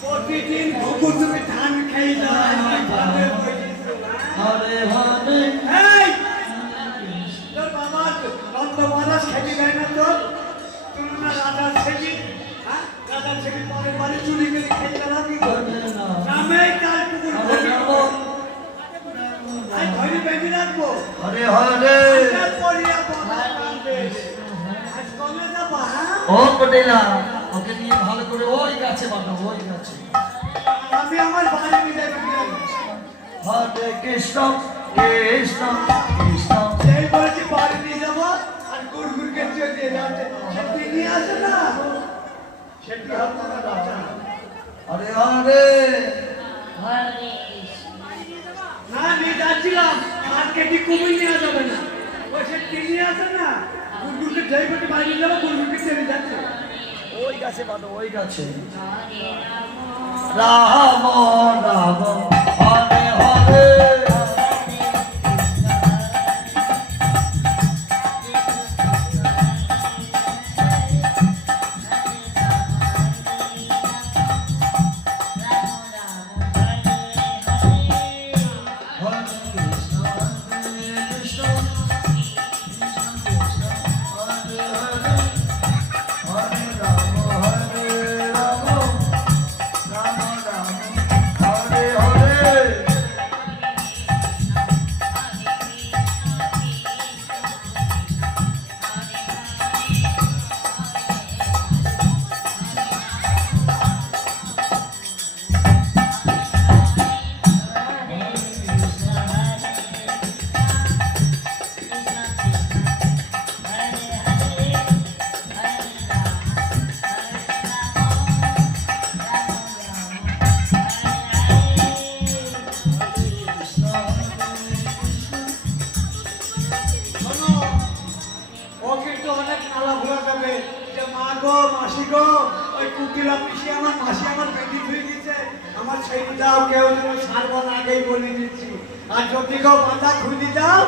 প্রতিদিন ভুকুর তুমি ধান খাই দাও তোর বাবা নন্দ মহারাজ খেতে দেয় না তোর তুমি না রাজার ছেলে রাজার ছেলে পরের বাড়ি চুরি করে খেয়ে দাঁড়াবি নামে কাল পুকুর ধরে বেঁধে রাখবো হরে হরে ও পটেলা ওকে নিয়ে ভালো করে ওই গাছে বাঁধো ওই গাছে আমি আমার বাড়ি নিয়ে যাই হরে কৃষ্ণ কৃষ্ণ কৃষ্ণ সেই বলছি বাড়ি নিয়ে যাবো আর গুড়গুড়কে দিয়ে যাচ্ছে সেটি নিয়ে আসে না সেটি হবে না রাজা হরে হরে না নিয়ে যাচ্ছিলাম মার্কেটে কুমির নেওয়া যাবে না ওই সেটি নিয়ে আসে না গুড়গুড়কে যেই বলছি বাড়ি নিয়ে যাবো গুড়গুড়কে চলে যাচ্ছে ওই গাছে বাঁধো ওই গাছে রাম রাম হরে হরে মাসি গো ওই কুকিলা পিসি আমার মাসি আমার বেটি ধুয়ে দিচ্ছে আমার ছেড়ে দাও কেউ সারবার আগেই বলে দিচ্ছি আর যদি কেউ বাঁধা খুঁজে যাও